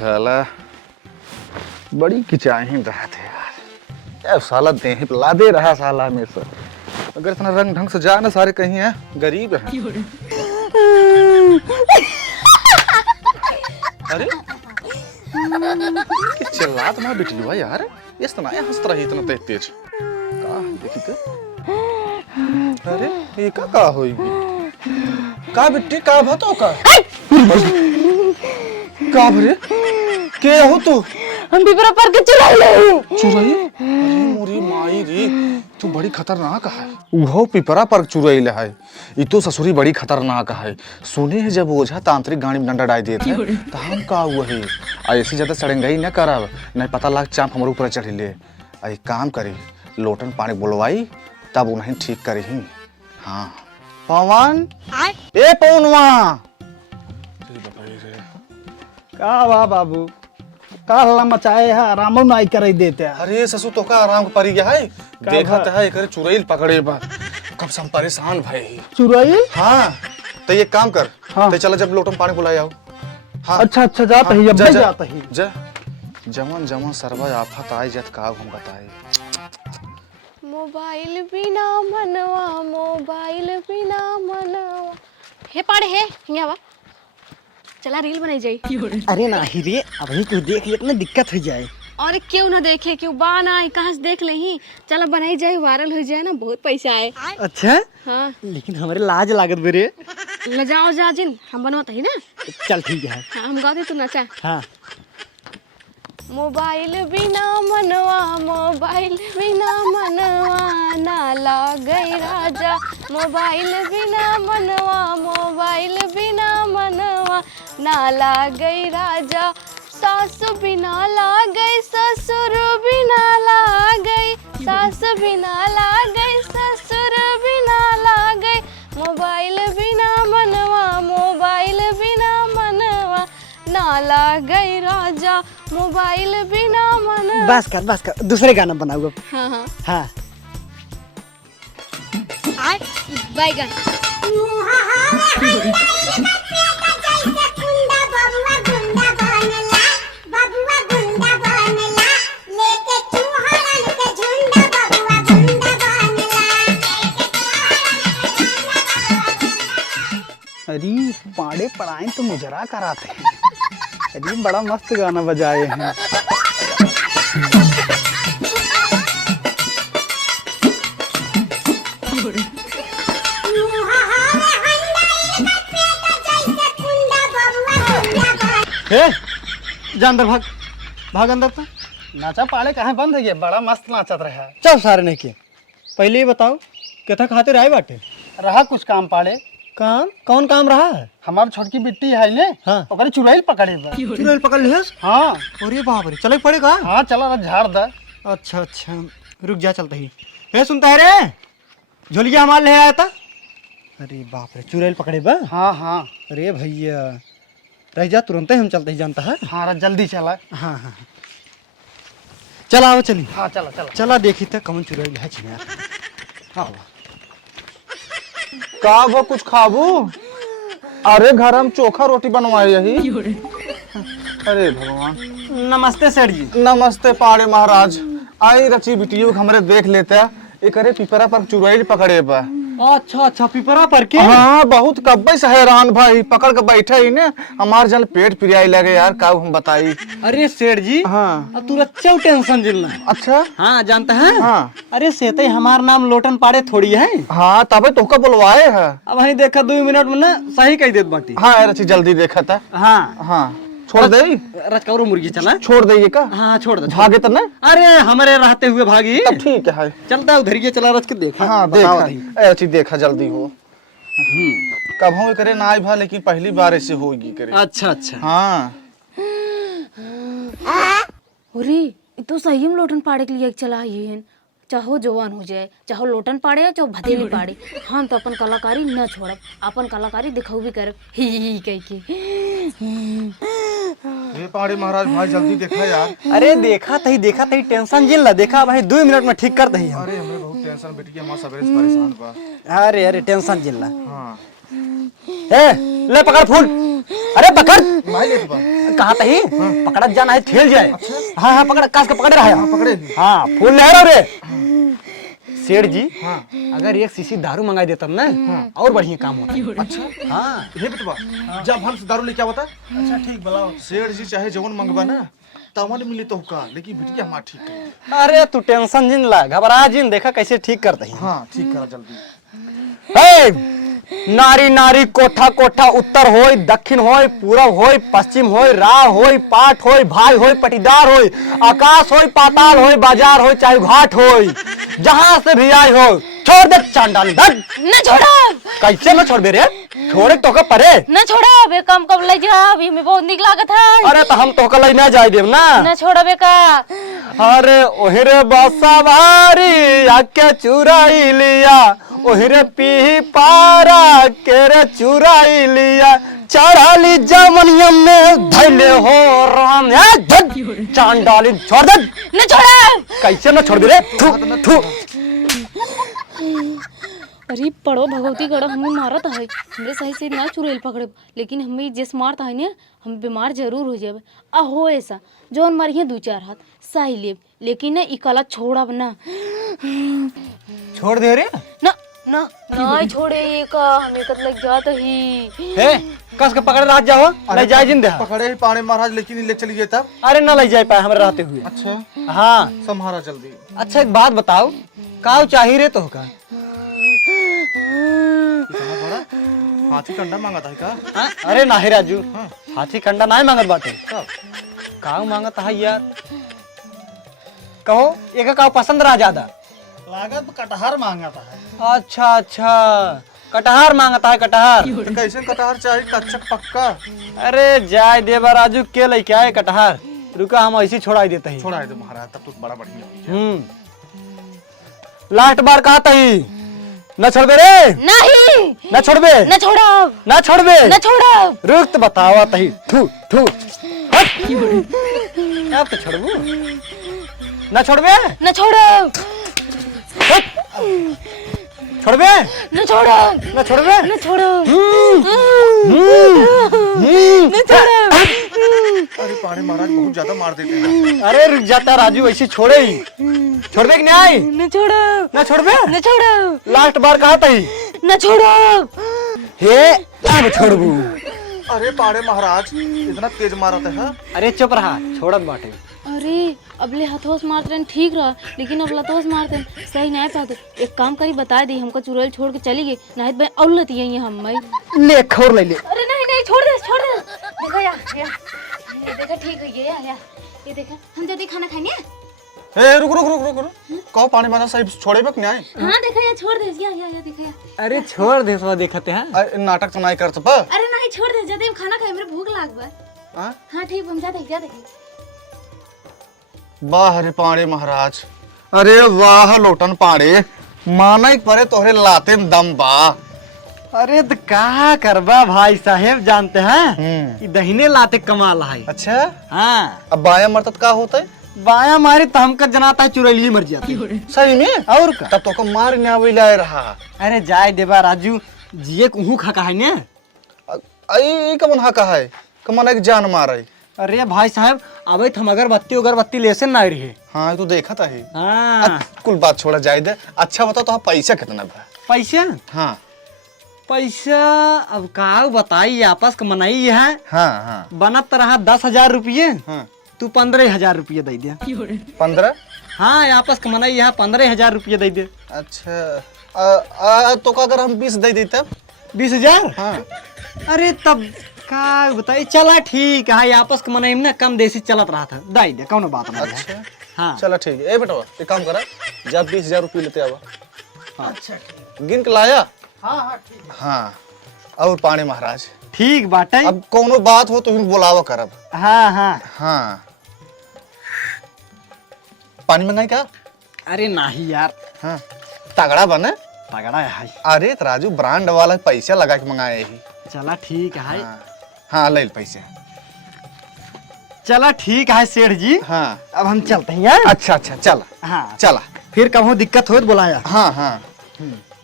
साला बड़ी किचाही रहा थे यार, साला देह पिला दे रहा साला में से। अगर इतना रंग ढंग से जा ना सारे कहीं है गरीब है। अरे चिल्ला तुम्हारा बेटी हुआ यार, इस तरह हंस रही इतना तेज तेज का देखी तो। अरे ये का होगी का बिट्टी का भतो का भरे के हो तू? हम पिपरा पर के चुराई ले। चुराई? अरे मोरी माई रे, तू बड़ी खतरनाक है। उहो पिपरा पर चुराई ले है। ई तो ससुरी बड़ी खतरनाक है। सुने है जब ओझा तांत्रिक गाड़ी में डंडा डाल देते हैं तो हम का हुआ है। ऐसे ज्यादा सड़ंगाई न करब, नहीं पता लग चाप हमारे ऊपर चढ़ी ले। आई काम करी, लोटन पानी बुलवाई तब उन्हें ठीक करी। हाँ पवन, ए पवनवा का वाह बाबू का हल्ला मचाए है, आरामो नहीं करे देते हैं। अरे ससु तो का आराम पड़ी गया है, देखा तो है करे चुड़ैल पकड़े बा, कब से हम परेशान भाई। चुराई? हाँ तो ये काम कर, हाँ। तो चलो जब लोटन पानी बुला आओ। हाँ अच्छा अच्छा जाता ही, जा, जाता ही जा जमन जमन सरवा आफत आई जत का हम बताए। मोबाइल बिना मनवा, मोबाइल बिना मनवा। हे पढ़ हे हिया वा चला रील बनाई जाई। अरे नहीं रे, अभी कुछ देख ले इतना दिक्कत हो जाए। और क्यों ना देखे, क्यों बाना कहाँ से देख ले ही। चला बनाई जाए, वायरल हो जाए ना, बहुत पैसा आए। अच्छा हाँ लेकिन हमारे लाज लागत बेरे। लजाओ जाजिन हम बनवाते ही ना। चल ठीक है। हाँ हम गाते तू नचा। हाँ मोबाइल बिना मनवा, मोबाइल बिना मनवा ना लागई राजा। मोबाइल बिना मनवा, मोबाइल बिना मनवा ना लागई राजा। सास बिना लागई, ससुर बिना लागई, सास बिना लागई, ससुर बिना लागई। मोबाइल बिना मनवा, मोबाइल बिना मनवा ना लागई राजा। मोबाइल बिना मनवा। बस कर दूसरे गाना बनाऊंगा। हाँ हाँ हाँ बैगन। अरे पाड़े पढ़ाए तो मुजरा कराते हैं। अरे बड़ा मस्त गाना बजाए हैं। जा अंदर भाग, भाग अंदर। तो नाचा पाड़े कहाँ बंद है, बड़ा मस्त नाचत रहा। चल सारे ने के पहले ही बताओ कथा खातिर आए बाटे। रहा कुछ काम पाड़े। काम? कौन काम रहा है? हमारी छोटकी बिट्टी है ने। हाँ। ओकरे चुड़ैल पकड़े बा। चुड़ैल पकड़ लिहस? हाँ। अरे बाप रे, चले पड़ेगा। हाँ चला झाड़ दा। अच्छा अच्छा रुक जा, चलता ही। हे सुनता है रे, झोलिया हमारे ले आया था। अरे बाप रे, चुड़ैल पकड़े बा। हाँ हाँ। अरे भैया रह जा, तुरंत ही हम चलते ही, जानता है। हाँ जल्दी चला। हाँ हाँ चला आओ चली। हाँ चला चला चला, देखी तक कौन चुड़ैल है चिड़िया। हाँ का वो कुछ खाबू? अरे घर हम चोखा रोटी बनवाए यही। अरे भगवान। नमस्ते सेठ जी। नमस्ते पाड़े महाराज। आई रची बिटियो हमरे देख लेते, एकरे पिपरा पर चुड़ैल पकड़े बा। अच्छा अच्छा पिपरा पर के? हाँ बहुत कब्बे से हैरान भाई, पकड़ के बैठे ही ने हमार जल पेट पिरियाई लगे यार, का हम बताई। अरे सेठ जी। हाँ अब तू रच्चा टेंशन जिलना। अच्छा हाँ जानता है। हाँ अरे सेते हमार नाम लोटन पाड़े थोड़ी है। हाँ तबे तो बुलवाए है। अब वही देखा 2 मिनट में ना सही कह देत बाटी। हाँ रची जल्दी देखा था। हाँ हाँ छोड़ दे रचकौरो मुर्गी। चला छोड़ दे का। हाँ छोड़ दे, भागे तो ना। अरे हमारे रहते हुए भागी। तब ठीक है चलता उधर ये चला रच के देखा। हाँ देखा ऐसी देखा जल्दी हो। कब हो करे ना आई भा, लेकिन पहली बार ऐसे होगी करे। अच्छा अच्छा हाँ। अरे तो सही हम लोटन पाड़े के लिए चला ये, चाहो जवान हो जाए, चाहो लोटन पाड़े या चाहो भतेली पाड़े, हम तो अपन कलाकारी न छोड़ब, अपन कलाकारी दिखाऊ भी करब। ही कह के। ये पाड़े महाराज भाई जल्दी देखा यार। अरे देखा तही टेंशन जिल ला, देखा भाई 2 मिनट में ठीक कर दही। अरे हमें बहुत टेंशन बेटी, हमारा सवेरे से परेशान बा। अरे टेंशन जिल ला। हाँ ए ले पकड़ फूल। अरे पकड़ माई ले बा कहाँ तही पकड़ा जाना है ठेल जाए। हाँ हाँ पकड़ कास के पकड़ रहा है। पकड़े हाँ फूल ले रहा रे सेठ जी। हाँ अगर एक शीशी दारू मंगा देता ना और बढ़िया काम होता। अच्छा हाँ हे बेटवा जब हम दारू लेके आवता अच्छा ठीक बुलाओ सेठ जी चाहे जवन मंगवा ना तवन मिली तो का लेकिन बिटिया हमार ठीक है। अरे तू टेंशन जिन ला घबरा जिन देखा कैसे ठीक करते हैं। हाँ ठीक करा जल्दी। नारी नारी कोठा कोठा उत्तर होय दक्षिण होय पूरब होय पश्चिम होय राह होय पाठ होय भाई होय पटीदार होय आकाश होय पाताल होय बाजार होय चाहे घाट होय जहां से भी आई हो छोड़ दे चांडाल धक न छोड़ा कैसे न छोड़ दे रे छोड़े तो का परे न छोड़ा बे काम कब ले जा अभी हमें बहुत निक लागत है। अरे तो हम तो कल ना जाए देव ना न छोड़ा बे का अरे ओहरे बसा भारी आके चुराई लिया ओहरे पी पारा के रे चुराई लिया चढ़ाली जमनिया में धैले हो राम चांडाली छोड़ दे न छोड़ा कैसे न छोड़ दे रे थू थू अरे पड़ो भगवती गढ़ हमें मारत है हमरे सही से ना चुड़ैल पकड़े लेकिन हमें जिस मारता है ना हम बीमार जरूर हो जाए आ हो ऐसा जौन मरिए 2-4 हाथ सही लेब लेकिन ना ई कला छोड़ब ना छोड़ दे रे ना ना नहीं छोड़े ये का हमें कत लग जात ही हे कस के पकड़ रात जाओ ले जाए जिंदे पकड़े ही पाने महाराज लेकिन ले चली गए तब। अरे न ले जाए पाए हमारे रहते हुए। अच्छा हाँ संभारा जल्दी। अच्छा एक बात बताओ काव चाहिए रे तो का हाथी कंडा मांगा था का। हाँ? अरे नाही राजू हाथी कंडा नहीं मांगत बाटे काव मांगत है यार कहो एक काव पसंद रहा ज्यादा लागत कटहर मांगा था। अच्छा अच्छा कटहर मांगता है कटहर तो कैसे कटहर चाहिए कच्चा पक्का। अरे जाय देवा राजू के लेके आए कटहर रुका हम ऐसे छोड़ा देते हैं। छोड़ा है तो महाराज तब तो बड़ा बढ़िया। लास्ट बार कहता ही न छोड़बे रे नहीं न छोड़बे न छोड़ब न छोड़बे न छोड़ब रुक तो बतावा तही थू थू अब तो छोड़बू न छोड़बे न छोड़ब छोड़बे न छोड़ब न छोड़बे न छोड़ब न छोड़ब अरे पानी महाराज बहुत ज्यादा मार देते हैं। अरे रुक जाता राजू ऐसे छोड़े ही छोड़बे कि नहीं न छोड़ब न छोड़बे न छोड़ब लास्ट बार कहा तही न छोड़ब हे अब छोड़बू अरे पाड़े महाराज इतना तेज मारा था। अरे चुप रहा छोड़त बाटे अरे अबले हथोस मारते हैं ठीक रहा लेकिन अब लतोस मारते हैं सही नहीं पाते। एक काम करी बता दी हमको चुड़ैल छोड़ के चली गई नहीं भाई और लती है हम भाई ले खोर ले ले अरे नहीं नहीं छोड़ दे देखो यार ये देखा ठीक है ये देखा हम जल्दी खाना खाएंगे। ए रुक रुक रुक रुक रुक कहो पानी महाराज सही छोड़े बक नहीं। हाँ देखा यार छोड़ दे या देखा यार अरे छोड़ दे सो देखते हैं। अरे नाटक तो नहीं कर सकता। अरे नहीं छोड़ दे जल्दी हम खाना खाए मेरे भूख लाग बा। हां हाँ ठीक हम जा देख वाह रे पाड़े महाराज अरे वाह लोटन पाड़े माना परे तोहरे लाते दम बा। अरे तो क्या करबा भाई साहेब जानते हैं ये दहीने लाते कमाल है। अच्छा हाँ अब बाया मरतत का होता है बाया मारी तो हमका जनाता है चुड़ैली मर जाती सही में और का तब तो को मार न्यावे लाए रहा। अरे जाय देवा राजू जिए कहूँ खा है ने आई कमन हा कहा है कमन एक जान मारे। अरे भाई साहब अबे हम अगरबत्ती लेसे ना रही। हाँ तो देखा था ही। हाँ कुल बात छोड़ा जाए दे। अच्छा बताओ तो पैसा कितना बा। पैसा हाँ पैसा अब का बताई आपस का मनाई है। हाँ हाँ बनत रहा 10,000 रुपये हाँ तू 15,000 रुपये दे दिया 15। हाँ आपस का मनाई है 15,000 रुपये दे दे। अच्छा तो का अगर हम 20 दे देते 20,000। हाँ अरे तब का बताई चला ठीक है आपस का मनाई ना कम देसी चलत रहा था दाई दे कौन बात नहीं। अच्छा हाँ चला ठीक है। ए बेटा एक काम करा जब 20,000 रुपये लेते आवा। हाँ गिन के लाया। हाँ हाँ ठीक हाँ और पानी महाराज ठीक बाटे अब कोनो बात हो तो हम बुलावा करब। हाँ हाँ हाँ पानी मंगाई का। अरे नहीं यार हाँ तगड़ा बने तगड़ा है। अरे तो राजू ब्रांड वाला पैसा लगा के मंगाए ही। चला ठीक है। हाँ ले पैसे। चला ठीक है सेठ जी। हाँ अब हम चलते हैं यार। अच्छा अच्छा चला। हाँ चला फिर कभी दिक्कत हो तो बुलाया। हाँ हाँ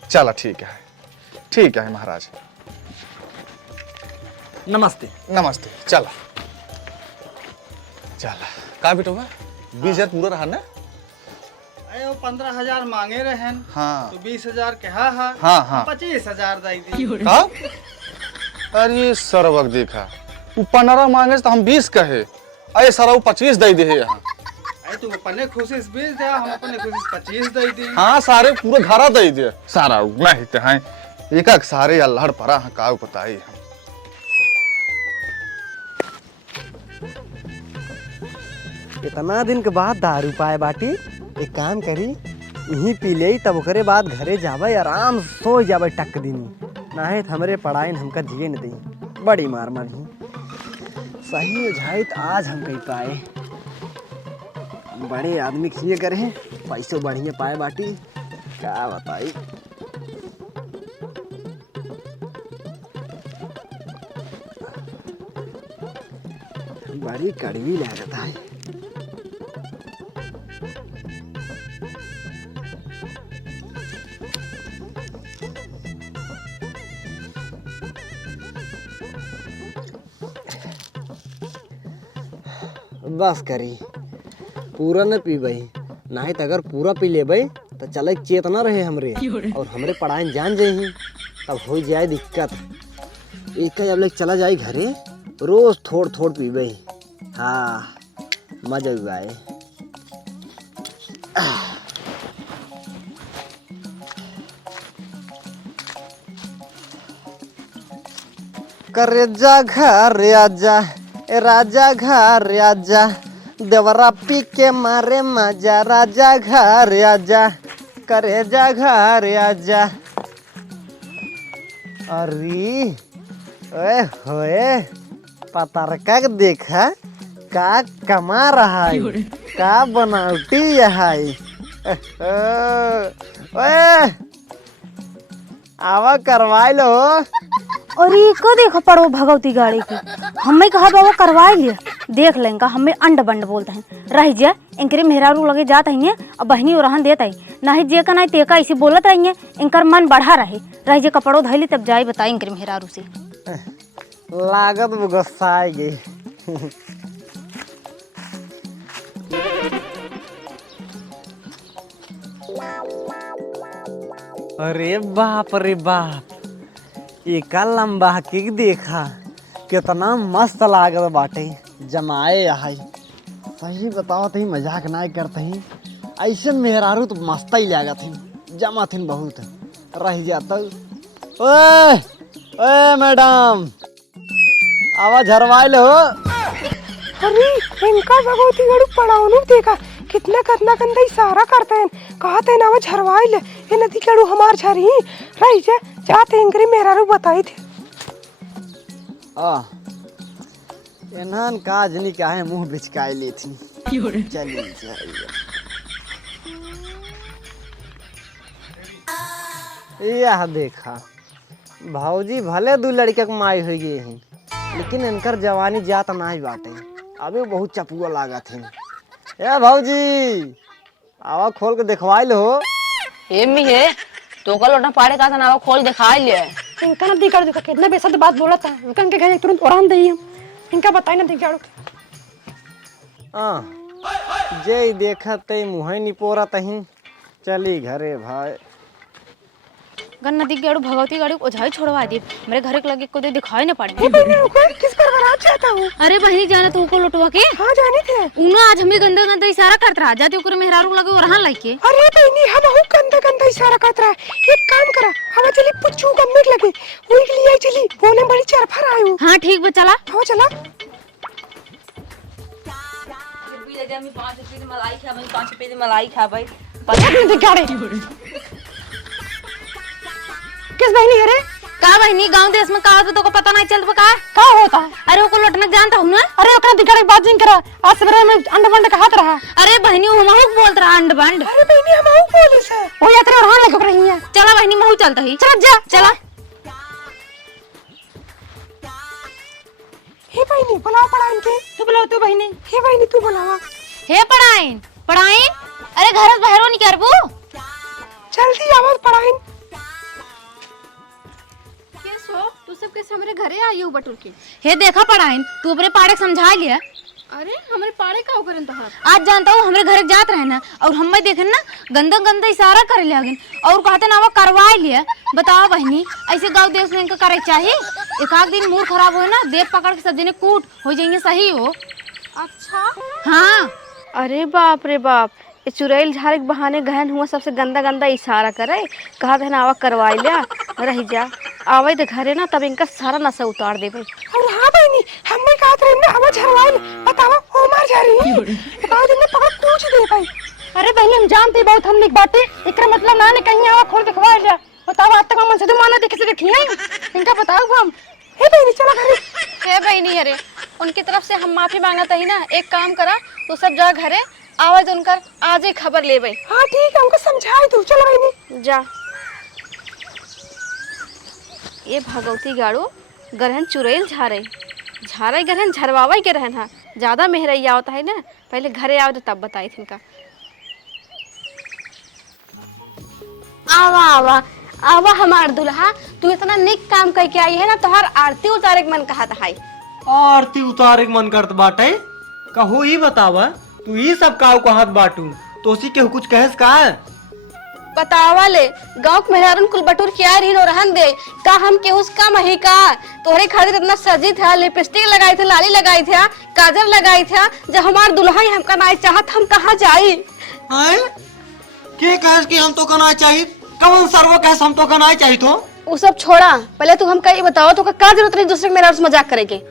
चला ठीक है महाराज। नमस्ते। नमस्ते। चला चला का बेटो 20,000 पूरा रहा ना? अरे वो 15,000 मांगे रहे हाँ तो 20,000 कहा है। हाँ हाँ 25,000 दे दी। का? अरे सरवक देखा तू 15 मांगे तो हम 20 कहे, अरे सर वो 25 दे दे यहाँ। अरे तू अपने खुशी से 20 दे, हम अपने खुशी से 25 दे दी। हाँ सारे पूरा घरा दे दे सारा नहीं तो हैं एक एक सारे अल्लाह परा हाँ का बताई हम। इतना दिन के बाद दारू पाए बाटी, एक काम करी यहीं पी ले तब ओकरे बाद घरे जावे आराम सो जावे टक दिन, नाहे तो हमरे पढ़ाई हमका जिए न दी बड़ी मार मारी। सही हो जाए तो आज हम कहीं पाए, बड़े आदमी किए करे पैसों बढ़िया पाए बाटी क्या बताई। बड़ी कड़वी लगता है। बस करी पूरा न पीबई, नहीं तो अगर पूरा पी लेबई तो चले चेतना रहे हमरे और हमरे पढ़ाई जान जाही तब हो जाए दिक्कत। एक जब ले चला जाए घरे रोज थोड़ थोड़ पीबई, हाँ मजा भी आए। करे जा घर आजा ए राजा घर आजा, देवरा पी के मारे मजा, राजा घर आजा करे जा घर आजा। अरे ओए होए पतारका के देखा का कमा रहा है, का बनावटी है। ओए आवा करवाई लो। और ये को देखो पड़ो भगवती गाड़ी की, हमें कहा बाबा करवा लिया देख लेंगे, हमें अंड बंड बोलते हैं रह जा इनकरे मेहरारू लगे जात है और बहनी और देता है नहीं जे का नहीं तेका ऐसे बोलत है, इनकर मन बढ़ा रह जे कपड़ो धैली तब जाए बताई इनकरे मेहरारू से। लागत वो गुस्सा आएगी। अरे बाप रे बाप, एक लंबा किक देखा कितना मस्त लागत बाटे, जमाए आई। सही बताओ ती मजाक ना करते ही, ऐसे मेहरारू तो मस्त ही लागत ही, जमा थी बहुत रह जाता। ओए ओए मैडम आवाज झरवाई लो। अरे इनका भगवती गढ़ पड़ावनु देखा कितना कितना गंदा इशारा करते हैं, कहते हैं ना झरवाई ले ये नदी गढ़ू हमार झरी रही जा जाते इंगरी मेरा रू बताई थी। एनहन काज नहीं काहे मुंह बिचकाई ली थी। चलिए यह देखा भाऊजी भले दू लड़के के माई हो गए हैं, लेकिन इनकर जवानी जात नहीं बाटे, अभी बहुत चपुआ लागत है। ए भाऊजी आवा खोल के दिखवाई लो। ये मी है तो कल लोटा पाड़े का ना खोल दिखाई ले। इनका ना दिखा देखा कितना बेसत बात बोला था, इनका के घर तुरंत औरान दई हम इनका बताई ना दिख जाड़ो। हां जे देखते मुंह नहीं पोरा तही चली घरे भाई। गन्ना दिख गया भगवती गाड़ी ओझाई छोड़वा दी, मेरे घर के लगे को दे दिखाई ना पड़े। किस पर बारात जाता हूँ? अरे बहनी जाने तू को लुटवा के। हाँ जाने थे। उनो आज हमें गंदा गंदा इशारा करत रहा, जाते ओकरे मेहरारू लगे ओरहान लाइके। अरे बहनी हम हूँ गंदा गंदा इशारा करत रहा, एक काम करा हवा चली पुच्चू गम्मिक लगे वही के लिए चली बोले बड़ी चरफर आयु। हाँ ठीक बा चला। हाँ चला। मैं 5 रुपए की मलाई खा, मैं 5 रुपए की मलाई खा भाई। पता नहीं दिख गाड़ी किस बहनी है रे? का बहनी गांव देश में का होता तो को पता नहीं चलत का? का होता है? अरे ओको लुटना जानता हूं ना। अरे ओकरा दिखाड़े बात नहीं करा, आज सवेरे में अंड बंड कहत रहा। अरे बहनी वो महू बोलत रहा अंड बंड। अरे बहनी हम हूँ पुलिस है वो यात्रा और लग रही है। चला बहनी महू चलता ही। चल जा चला। हे बहनी बुलाओ पढ़ाइन के। तू बुलाओ तू बहनी। हे बहनी तू बुलावा। हे पढ़ाइन पढ़ाइन, अरे घर बहरो नहीं करबू जल्दी आवाज पढ़ाइन। के सो तू सब कैसे हमारे घरे आई हो बटुर के? हे देखा पढ़ाइन तू अपने पाड़े के समझा लिया। अरे हमारे पाड़े का करन तहार? आज जानता हूँ हमरे घर जात रहे ना और हमें देखन ना गंदा गंदा इशारा करे लगिन और कहते ना वो करवा लिया। बताओ बहनी ऐसे गाँव देश में इनका करे चाहिए? एक आध दिन मूड खराब हो ना देख पकड़ के सब जने कूट हो जाएंगे सही हो। अच्छा। हाँ अरे बाप रे बाप, ये चुड़ैल झाड़ के बहाने गहन हुआ सबसे गंदा गंदा इशारा करे, कहा था ना आवा करवा लिया रह जा आवे तो घरे ना तब इनका सारा नशा उतार देवे। और हाँ बहनी हम भी कहते रहे ना हवा झरवाइल बतावा ओ मार जा रही बताओ दिन में पकड़ पूछ दे भाई। अरे बहनी हम जानते बहुत हमने बातें, एकरा मतलब ना ने कहीं आवा खोल के खवा लिया। बताओ आज तक मन से तो माना देखे से देखिए इनका बताओ हम। हे बहनी चला घरे। हे बहनी अरे उनकी तरफ से हम माफी मांगता ही ना, एक काम करा तो सब जा घरे आवाज उनकर आज ही खबर ले भाई। हाँ ठीक है हमको समझाई तू चल बहनी जा। ये भगवती गाड़ो गरहन चुड़ैल झारे गरहन झरवावा के रहन हा ज्यादा मेहरैया होता है ना, पहले घरे आओ तो तब बताई थी इनका। आवा आवा आवा हमार दुल्हा, तू इतना निक काम करके आई है ना, तोहार आरती उतारे के मन कहा था। आरती उतारे के मन करत बाटे कहो ही बतावा तू ही सब काव को हाथ बाटू तो उसी के कुछ कहस का? बतावा ले गाँव के मेहरारून कुल बटूर किया रही रहन दे का हम के उसका मही का तोहरे खातिर इतना सजी था, लिपस्टिक लगाई थे, लाली लगाई थे, काजल लगाई थे, जब हमार दुल्हा ही हमका ना चाहत हम कहाँ जाई? हैं के कहस कि हम तो कना चाहिए? कौन सर्व कहस हम तो कना चाहिए? तो वो सब छोड़ा, पहले तू हमका ये बताओ तो का जरूरत नहीं दूसरे के मेरा मजाक करेके?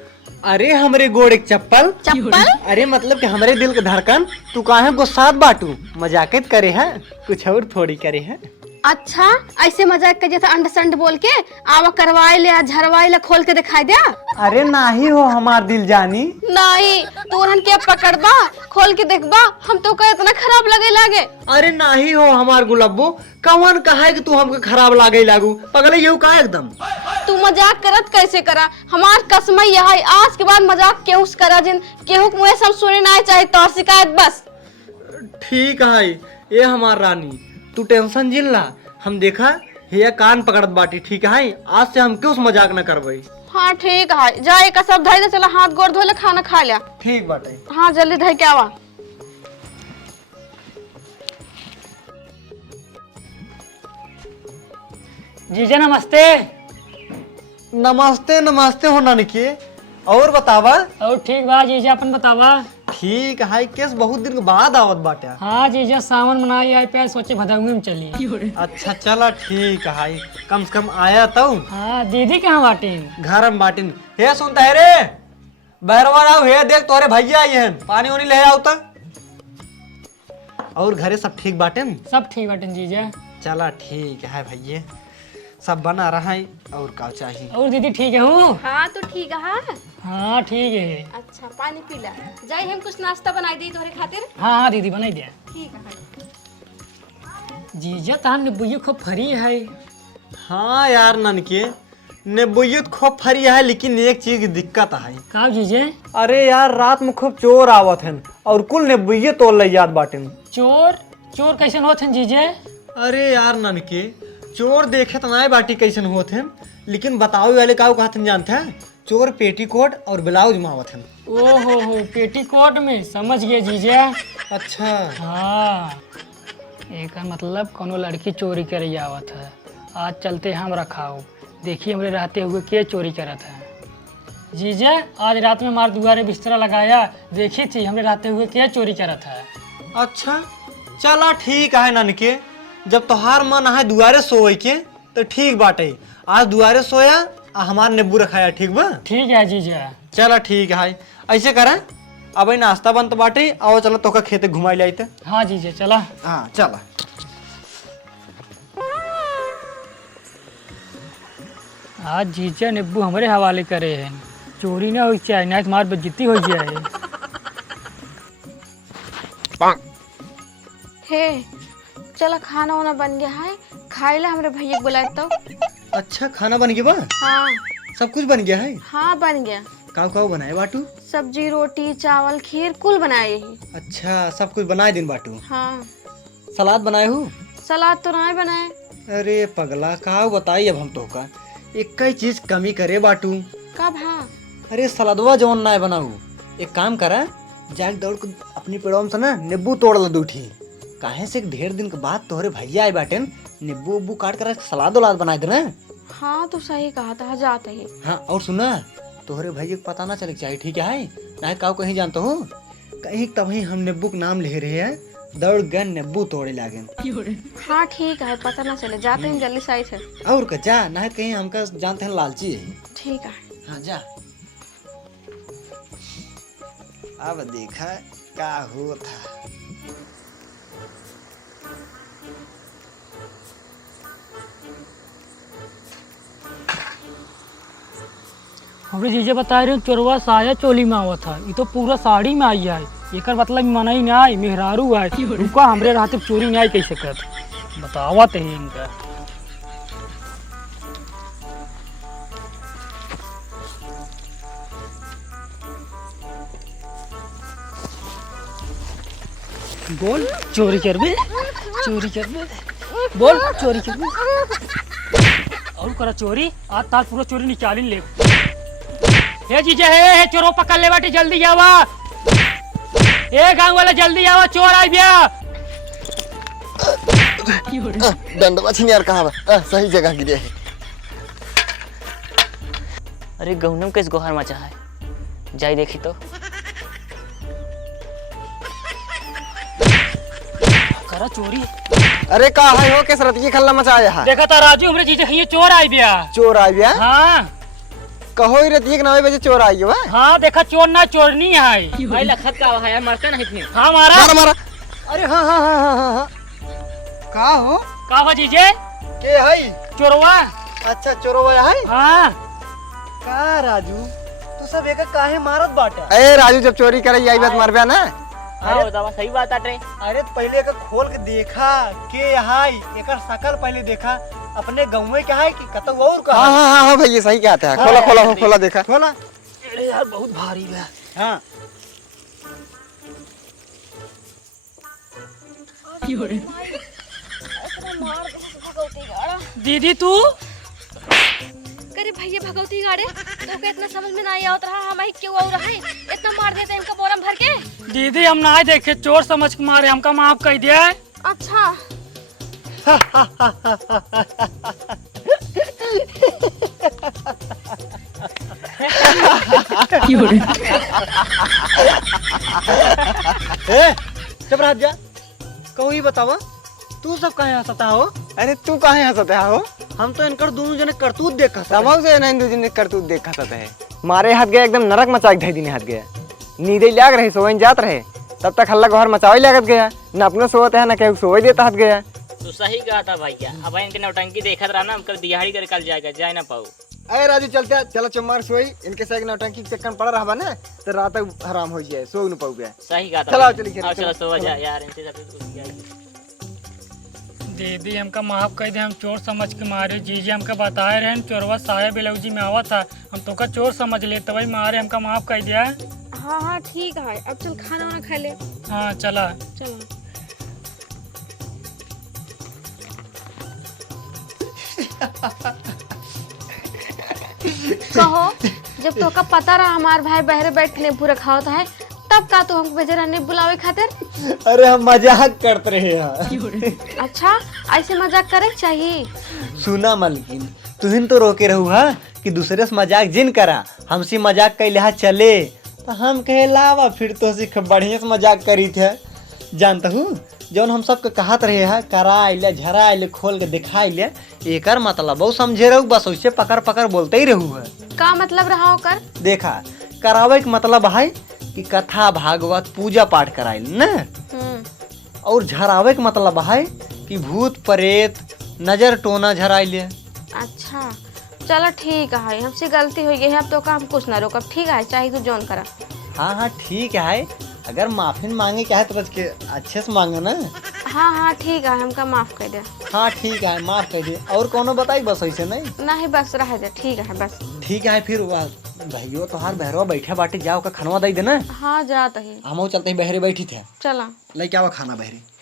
अरे हमरे गोड़ एक चप्पल चप्पल? अरे मतलब कि हमरे दिल के धड़कन तू काहे गुस्सात बाटू? मजाकत करे है कुछ और थोड़ी करे है। अच्छा ऐसे मजाक के जैसे अंड संड बोल के आवा करवाए ले झरवाए ले खोल के दिखाई दिया। अरे नाही हो हमार दिल जानी। नहीं तू उन्हन के पकड़बा खोल के देखबा हम तो का इतना खराब लगे। अरे नाही हो हमार गुलाबो कौन कहा कि तू हमके खराब लागे लागू पगले यू का एकदम। तू मजाक करत कैसे करा? हमार कसम यह है आज के बाद मजाक केहू से करा जिन केहू मुँह सब सुने ना चाहे तोर शिकायत बस। ठीक है ये हमार रानी तू टेंशन जिन ला, हम देखा ये कान पकड़त बाटी। ठीक है आज से हम क्यों मजाक न करबई। हाँ ठीक है जाए का सब धैर्य चला हाथ गोड़ धोले खाना खा लिया। ठीक बाटे। हाँ जल्दी धै के आवा। जीजा नमस्ते। नमस्ते नमस्ते हो नानके और बतावा। और ठीक बा जीजा अपन बतावा। ठीक है केस बहुत दिन के बाद आवत बाटे। हाँ जीजा सावन मनाई आई पे सोचे भदौनी में चली। अच्छा चला ठीक है कम से कम आया तो। हाँ दीदी कहाँ बाटीन? घर में बाटिन हे सुनता है रे बहरवा आओ हे देख तोरे भैया आई हैं पानी वानी ले आओ तक। और घरे सब ठीक बाटे? सब ठीक बाटीन जीजा। चला ठीक है भैया सब बना रहा है और का चाहिए। और दीदी ठीक है हूँ? हाँ तो ठीक है। हाँ ठीक है। अच्छा पानी पी ला जाए हम कुछ नाश्ता बनाई दी तुम्हारे खातिर। हाँ हाँ दीदी बनाई दिया। ठीक है। जीजा तहां निबुई खूब फरी है। हाँ यार ननके नेबुयत खूब फरी है लेकिन एक चीज की दिक्कत है। का जीजे? अरे यार रात में खूब चोर आवत हैं और कुल नेबुये तोड़ ले याद बाटिन। चोर? चोर कैसे होत हैं जीजे? अरे यार ननके चोर देखे तो ना बाटी कैसन होत हैं लेकिन बताओ वाले का कहते जानते हैं चोर पेटीकोट और ब्लाउज में आवत हैं। ओ हो पेटीकोट में समझ गए जीजा। अच्छा हाँ एक मतलब कोनो लड़की चोरी करे आवत है। आज चलते हम रखाओ देखिए हमरे रहते हुए के चोरी करत है। जीजा आज रात में हमारे दुआरे बिस्तरा लगाया देखी थी हमरे रहते हुए के चोरी करत है। अच्छा चला ठीक है ननके जब तोहार मन है दुआरे सोए के तो ठीक बाटे आज दुआरे सोया हमार नेबू रखाया ठीक बा। ठीक है जीजा। चला ठीक है ऐसे करें अब नाश्ता बनत बाटे आओ चलो तोका खेते घुमाई लाइते। हाँ जीजा चला। हाँ चला। आज जीजा निब्बू हमारे हवाले करे हैं चोरी ना हो चाहिए ना तुम्हारी बेइज्जती हो जाए। हे चला खाना वाना बन गया है खाए ला हमरे भैया बुलाए तो। अच्छा खाना बन गया बा? हाँ सब कुछ बन गया है? हाँ बन गया। काव बनाए बाटू? सब्जी रोटी चावल खीर कुल बनाए ही। अच्छा सब कुछ बनाए दिन बाटू। हाँ सलाद बनाए हो? सलाद तो नहीं बनाए। अरे पगला काव बताई अब हम तो का एक कई चीज कमी करे बाटू। कब? हाँ अरे सलादवा जवन ना बनाऊ, एक काम करा, जाके दौड़ के अपनी पेड़ों से ना नींबू तोड़ लो दूठी। काहे से ढेर दिन के बाद तोहरे भैया आए बाटे, नींबू उब्बू काट कर सलाद उलाद बना देना। हाँ तो सही कहा था, जाते ही। हाँ और सुना, तोहरे भैया को पता ना चले चाहिए, ठीक है? ना काऊ कहीं जानते हो, कहीं तभी हम नींबू का नाम ले रहे हैं, दौड़ गए नींबू तोड़े लागे। हाँ ठीक है, पता ना चले, जाते हैं जल्दी साइड है। और का जा, ना कहीं हमका जानते हैं लालची है। ठीक है। हाँ जा। अब देखा क्या होता। हमरे जीजे बता रहे चोरवा साया चोली में आवा था, ये तो पूरा साड़ी में आई है। एकर मतलब मना ही ना आई, मेहरारू है। रुका हमरे रात चोरी नहीं आई कैसे कर बतावा ते इनका। बोल चोरी करबे, चोरी करबे, बोल चोरी करबे और करा चोरी। आज ताल पूरा चोरी निकाली ले। हे जीजा हे चोरों पकड़ ले बाटे, जल्दी आवा। ए गांव वाला जल्दी आवा, चोर आई बिया। दंडवा यार कहाँ बा? सही जगह गिरे है। अरे गहुनम किस गोहर मचा है, जाई देखी तो। करा चोरी। अरे का है हो के सरती खल्ला मचाया है? देखा था राजू हमरे जीजा ये चोर आई बिया। चोर आ गया? हाँ कहो ही रतिया के 9 बजे चोर आई हो। हाँ देखा चोर ना चोरनी है। भाई लखत का है यार, मरते ना इतने। हाँ मारा मारा मारा। अरे हाँ हाँ हाँ हाँ हाँ हाँ। का हो? का हुआ जीजे? के है? चोरवा। अच्छा चोरवा है? हाँ का राजू, तू सब एक काहे मारत बाटा? अरे राजू जब चोरी करे आई बात मारबे ना। हाँ बतावा, सही बात आटे। अरे पहले एक खोल के देखा के हाय, एकर शकल पहले देखा, अपने गाँव में क्या है कि कतो और का? हाँ हाँ हाँ भैया सही कहते हैं। खोला खोला खोला देखा। खोला। अरे यार बहुत भारी है। हाँ दीदी तू करे भैया भगवती गाड़े तो के इतना समझ में नहीं आवत रहा, हम क्यों और रहा है इतना मार देते हैं इनका बोरम भर के। दीदी हम ना देखे, चोर समझ के मारे, हमका माफ कर दिया है। अच्छा चुप रह जा। कहूँ ही बतावा, तू सब कहाँ हंसता हो? अरे तू काहे हंसता हो? हम तो इनकर दोनों जने करतूत देखा। समाव से ना इंदु जी करतूत देखा है। मारे हाथ गया एकदम नरक मचा के दिन हाथ गया। नींदे लाग रही, सोवन जात रहे, तब तक हल्ला घर मचावे लागत गया। न अपने सोवत है, न केहू सोवे देता हाथ गया। तू सही कहा था भैया, अब इनके नौटंकी देखत रहा ना, हम कल दिहाड़ी कर कल जाएगा, जाए ना पाऊ। अरे राजू चलते चलो चमार सोई, इनके से नौटंकी के चक्कर पड़ा रहा ना तो रात तक हराम हो जाए, सो न पाऊ गया। सही कहा था। चलो चलिए और चलो सो जा यार, इनसे सब दीदी हमका माफ कर दे, हम चोर समझ के मारे। जीजी हमका बताए रहे चोरवा साया बेलौजी में आवा था, हम तो का चोर समझ ले, तभी मारे, हमका माफ कर दिया। हाँ हाँ ठीक है, अब चल खाना वाना खा ले। हाँ चला। चलो कहो, जब तो का पता रहा हमार भाई बहरे बैठ के नींबू रखा होता है, तब का तू हमको भेजे रहने बुलावे खातिर? अरे हम मजाक करते रहे हैं। अच्छा ऐसे मजाक करे चाहिए। सुना मलकिन, तुहिन तो रोके रहू हा कि दूसरे से मजाक जिन करा, हमसे मजाक कैले हा चले, तो हम कहे लावा फिर तो सिख बढ़िया से मजाक करी थे। जानता हूँ जौन हम सबके कहत रहे है कराइले झराइले खोल के दिखाइले, एकर मतलब वो समझे रहू, बस वैसे पकड़ पकड़ बोलते ही रहू है। का मतलब रहा होकर? देखा करावे के मतलब है कि कथा भागवत पूजा पाठ कराइल न, और झरावे के मतलब है कि भूत प्रेत नजर टोना झराइले। अच्छा चलो ठीक है, हमसे गलती हो गई है, अब तो काम कुछ ना रोकब। ठीक है, चाहे तू जोन करा। हाँ हाँ ठीक है, अगर माफी मांगे क्या है तो बच के अच्छे से मांगो ना। हाँ हाँ ठीक है, हमका माफ कर दे। हाँ ठीक है, माफ कर दे। और कोनो बताई बस ऐसे नहीं? नहीं बस रह दे, ठीक है बस। ठीक है फिर भैया तोहार बहरवा बैठे बाटे, जाओ का खानवा दे देना। हाँ जाता ही। हम चलते ही बहरे बैठी थे, चला लेके आओ खाना बहरे।